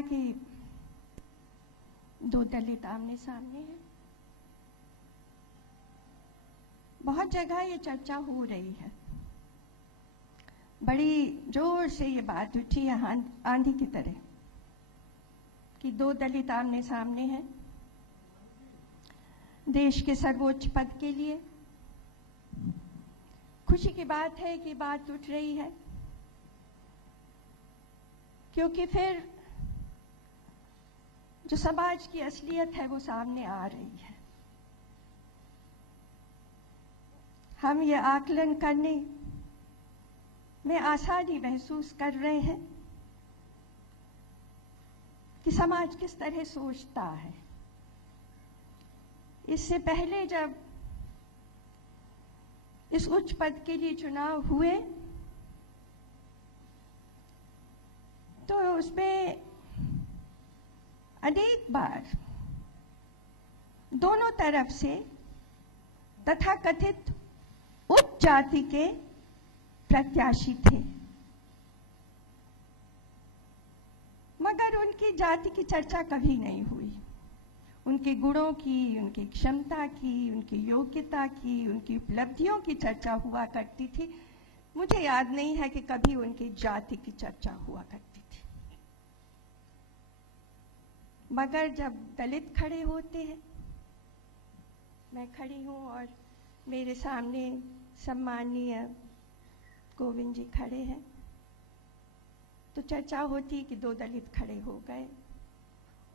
कहा कि दो दलित आमने सामने हैं। बहुत जगह ये चर्चा हो रही है, बड़ी जोर से ये बात उठी है आंधी की तरह कि दो दलित आमने सामने हैं देश के सर्वोच्च पद के लिए। खुशी की बात है कि बात उठ रही है, क्योंकि फिर जो समाज की असलियत है वो सामने आ रही है। हम ये आकलन करने में आसानी महसूस कर रहे हैं कि समाज किस तरह सोचता है। इससे पहले जब इस उच्च पद के लिए चुनाव हुए तो उसमें अनेक बार दोनों तरफ से तथाकथित उच्च जाति के प्रत्याशी थे, मगर उनकी जाति की चर्चा कभी नहीं हुई। उनके गुणों की, उनकी क्षमता की, उनकी योग्यता की, उनकी उपलब्धियों की चर्चा हुआ करती थी। मुझे याद नहीं है कि कभी उनकी जाति की चर्चा हुआ करती थी। मगर जब दलित खड़े होते हैं, मैं खड़ी हूं और मेरे सामने सम्माननीय गोविंद जी खड़े हैं, तो चर्चा होती कि दो दलित खड़े हो गए,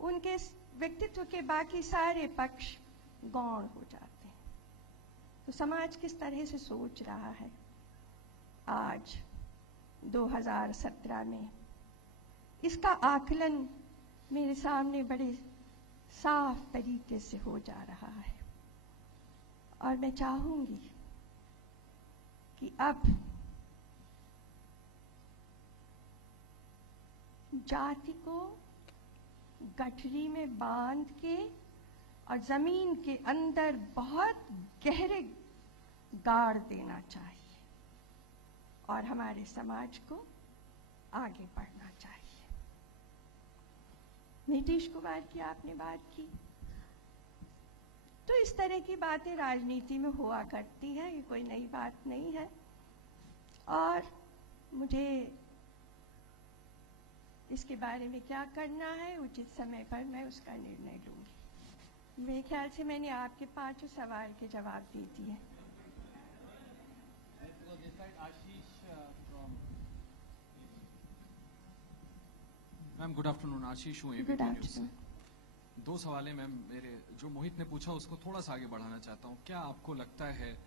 उनके व्यक्तित्व के बाकी सारे पक्ष गौण हो जाते हैं। तो समाज किस तरह से सोच रहा है आज 2017 में, इसका आकलन मेरे सामने बड़े साफ तरीके से हो जा रहा है। और मैं चाहूंगी कि अब जाति को गठरी में बांध के और जमीन के अंदर बहुत गहरे गाड़ देना चाहिए और हमारे समाज को आगे बढ़ना चाहिए। नीतीश कुमार की आपने बात की, तो इस तरह की बातें राजनीति में हुआ करती हैं, ये कोई नई बात नहीं है और मुझे इसके बारे में क्या करना है उचित समय पर मैं उसका निर्णय लूंगी। मेरे ख्याल से मैंने आपके 5 सवाल के जवाब दे दिए। मैम गुड आफ्टरनून, आशीष हूँ गुड आफ्टरनून। 2 सवाल है मैम मेरे, जो मोहित ने पूछा उसको थोड़ा सा आगे बढ़ाना चाहता हूँ। क्या आपको लगता है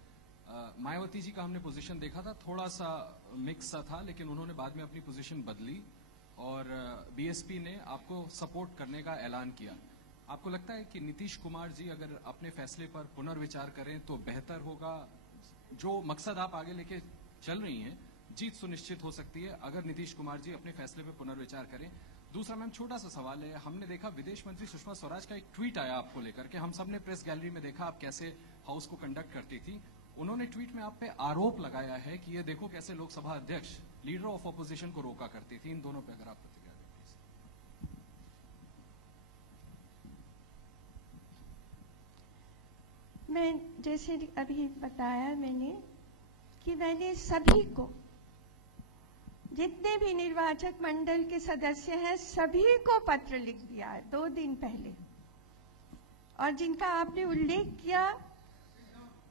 मायावती जी का हमने पोजीशन देखा था, थोड़ा सा मिक्स सा था, लेकिन उन्होंने बाद में अपनी पोजीशन बदली और बीएसपी ने आपको सपोर्ट करने का ऐलान किया। आपको लगता है कि नीतीश कुमार जी अगर अपने फैसले पर पुनर्विचार करें तो बेहतर होगा? जो मकसद आप आगे लेके चल रही हैं, जीत सुनिश्चित हो सकती है अगर नीतीश कुमार जी अपने फैसले पर पुनर्विचार करें। दूसरा मैम छोटा सा सवाल है, हमने देखा विदेश मंत्री सुषमा स्वराज का एक ट्वीट आया आपको लेकर के, हम सब ने प्रेस गैलरी में देखा आप कैसे हाउस को कंडक्ट करती थी। उन्होंने ट्वीट में आप पे आरोप लगाया है कि ये देखो कैसे लोकसभा अध्यक्ष लीडर ऑफ ऑपोजिशन को रोका करती थी। इन दोनों पे अगर आप प्रतिक्रिया दें प्लीज। मैं जैसे अभी बताया मैंने कि मैंने सभी को, जितने भी निर्वाचक मंडल के सदस्य हैं, सभी को पत्र लिख दिया है 2 दिन पहले, और जिनका आपने उल्लेख किया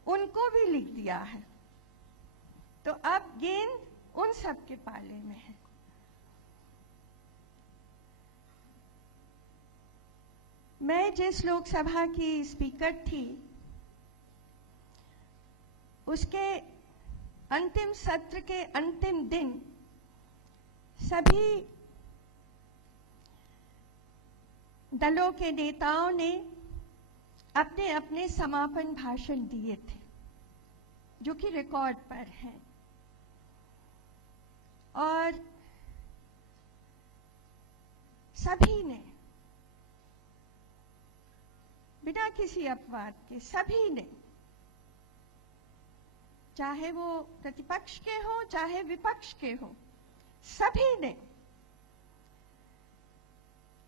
उनको भी लिख दिया है। तो अब गेंद उन सब के पाले में है। मैं जिस लोकसभा की स्पीकर थी उसके अंतिम सत्र के अंतिम दिन सभी दलों के नेताओं ने अपने अपने समापन भाषण दिए थे, जो कि रिकॉर्ड पर हैं, और सभी ने बिना किसी अपवाद के, सभी ने, चाहे वो प्रतिपक्ष के हो चाहे विपक्ष के हो, सभी ने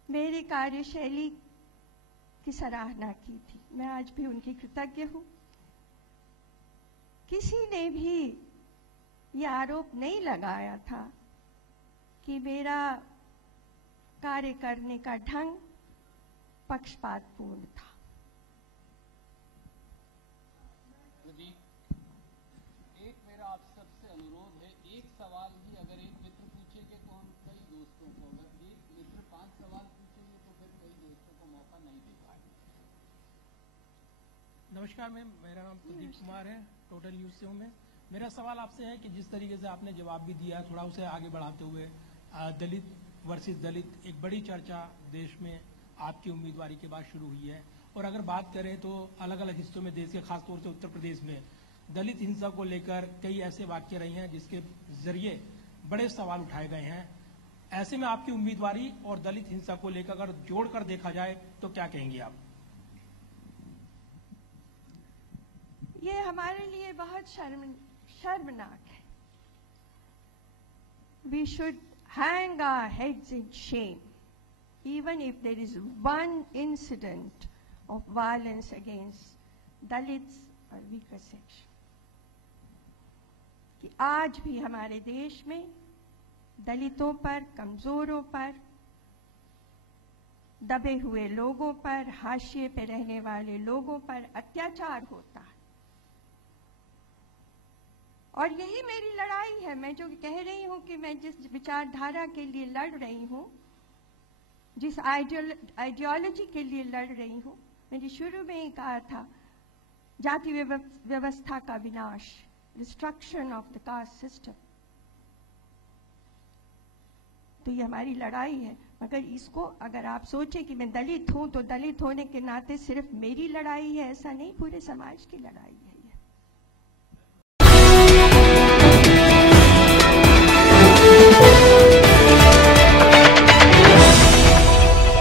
मेरी कार्यशैली की सराहना की थी। मैं आज भी उनकी कृतज्ञ हूं। किसी ने भी ये आरोप नहीं लगाया था कि मेरा कार्य करने का ढंग पक्षपातपूर्ण था। एक मेरा आप सबसे अनुरोध है, एक सवाल ही अगर एक मित्र पूछेंगे तो हम कई दोस्तों को, अगर एक मित्र 5 सवाल पूछेंगे तो फिर कई दोस्तों को मौका नहीं दे पाएंगे। नमस्कार मैम, मेरा नाम प्रदीप कुमार है, टोटल न्यूज से हूँ मैं। मेरा सवाल आपसे है कि जिस तरीके से आपने जवाब भी दिया, थोड़ा उसे आगे बढ़ाते हुए, दलित वर्सेस दलित एक बड़ी चर्चा देश में आपकी उम्मीदवारी के बाद शुरू हुई है। और अगर बात करें तो अलग अलग हिस्सों में देश के, खासतौर से उत्तर प्रदेश में दलित हिंसा को लेकर कई ऐसे वाक्य रही हैं जिसके जरिए बड़े सवाल उठाए गए हैं। ऐसे में आपकी उम्मीदवारी और दलित हिंसा को लेकर अगर जोड़कर देखा जाए तो क्या कहेंगी आप? ये हमारे लिए बहुत शर्मनाक है। We should hang our heads in shame, even if there is one incident of violence against Dalits or weaker section. कि आज भी हमारे देश में दलितों पर, कमजोरों पर, दबे हुए लोगों पर, हाशिए पे रहने वाले लोगों पर अत्याचार होता है। और यही मेरी लड़ाई है। मैं जो कह रही हूं कि मैं जिस विचारधारा के लिए लड़ रही हूं, जिस आइडियोलॉजी के लिए लड़ रही हूं, मैंने शुरू में ही कहा था, जाति व्यवस्था का विनाश, destruction of the caste system. तो ये हमारी लड़ाई है। मगर इसको अगर आप सोचें कि मैं दलित हूं तो दलित होने के नाते सिर्फ मेरी लड़ाई है, ऐसा नहीं, पूरे समाज की लड़ाई है।